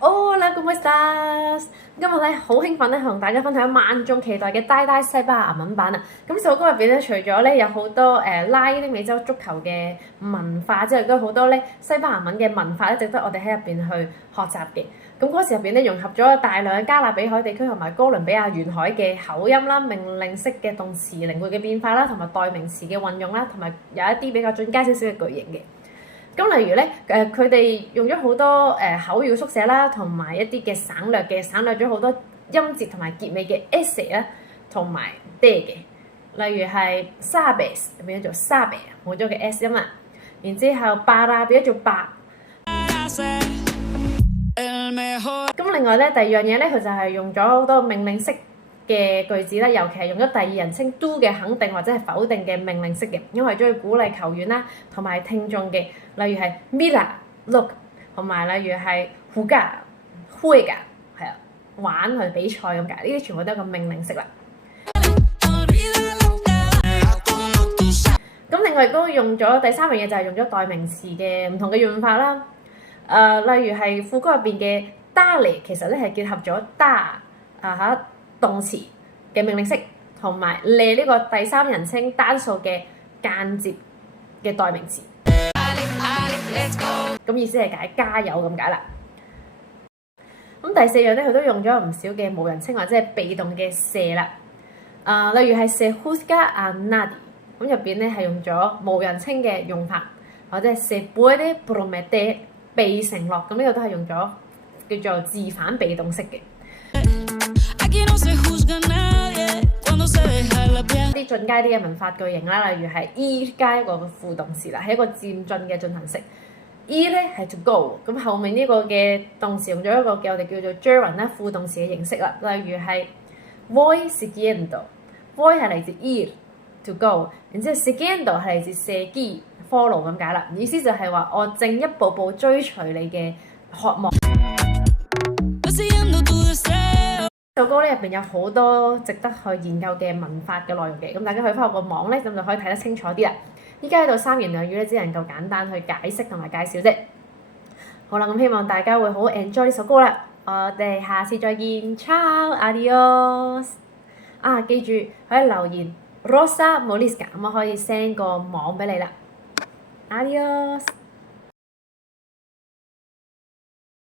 Hola, ¿cómo estás？今日咧好興奮咧，同大家分享萬眾期待嘅呆呆西班牙文版啊！咁呢首歌入邊咧，除咗咧有好多拉丁美洲足球嘅文化之外，都有好多咧西班牙文嘅文化咧，值得我哋喺入邊去學習嘅。咁歌詞入邊咧融合咗大量嘅加勒比海地區同埋哥倫比亞沿海嘅口音啦、命令式嘅動詞靈活嘅變化啦，同埋代名詞嘅運用啦，同埋有一啲比較進階少少嘅句型嘅。咁例如咧，佢哋用咗好多口語縮寫啦，同埋一啲嘅省略咗好多音節同埋結尾嘅 s 啦，同埋 de 嘅。例如係 sabes 變咗做 sabe，冇咗個 s 音啦。然之後 para 變咗做 ba。咁另外咧，第二樣嘢咧，佢就係用咗好多命令式嘅句子啦，尤其係用咗第二人稱 do 嘅肯定或者係否定嘅命令式嘅，因為將佢鼓勵球員啦同埋聽眾嘅，例如係 mira、look， 同埋例如係 jugar、juega， 係啊，玩去比賽咁解，呢啲全部都係個命令式啦。咁另外亦都用咗第三樣嘢，就係用咗代名詞嘅唔同嘅用法啦。例如係副歌入邊嘅 dale， 其實咧係結合咗 da 動詞嘅命令式，同埋咧呢個第三人稱單數嘅間接嘅代名詞。咁意思係解加油咁解啦。咁第四樣咧，佢都用咗唔少嘅無人稱或者係被動嘅射啦。例如係 se juzga a nadie， 咁入邊咧係用咗無人稱嘅用法，或者係 se puede prometer 被承諾，咁呢個都係用咗叫做自反被動式嘅。啲進階啲嘅文法句型啦，例如係 ir 加一個副動詞啦，係一個漸進嘅進行式。ir 咧係 to go， 咁後面呢個嘅動詞用咗一個我哋叫做 gerund 啦副動詞嘅形式啦，例如係 voy siguiendo，voy 係嚟自 ir to go， 然之後 siguiendo 係嚟自 seguir follow 咁解啦，意思就係話我正一步步追隨你嘅渴望。首歌咧入邊有好多值得去研究嘅文法嘅內容嘅，咁大家去翻我個網咧，咁就可以睇得清楚啲啦。依家喺度三言兩語咧，只能夠簡單去解釋同埋介紹啫。好啦，咁希望大家會好 enjoy 呢首歌啦。我哋下次再見 ，ciao adios。記住可以留言 Rosa Morisca， 咁我可以 send 個網俾你啦。adios。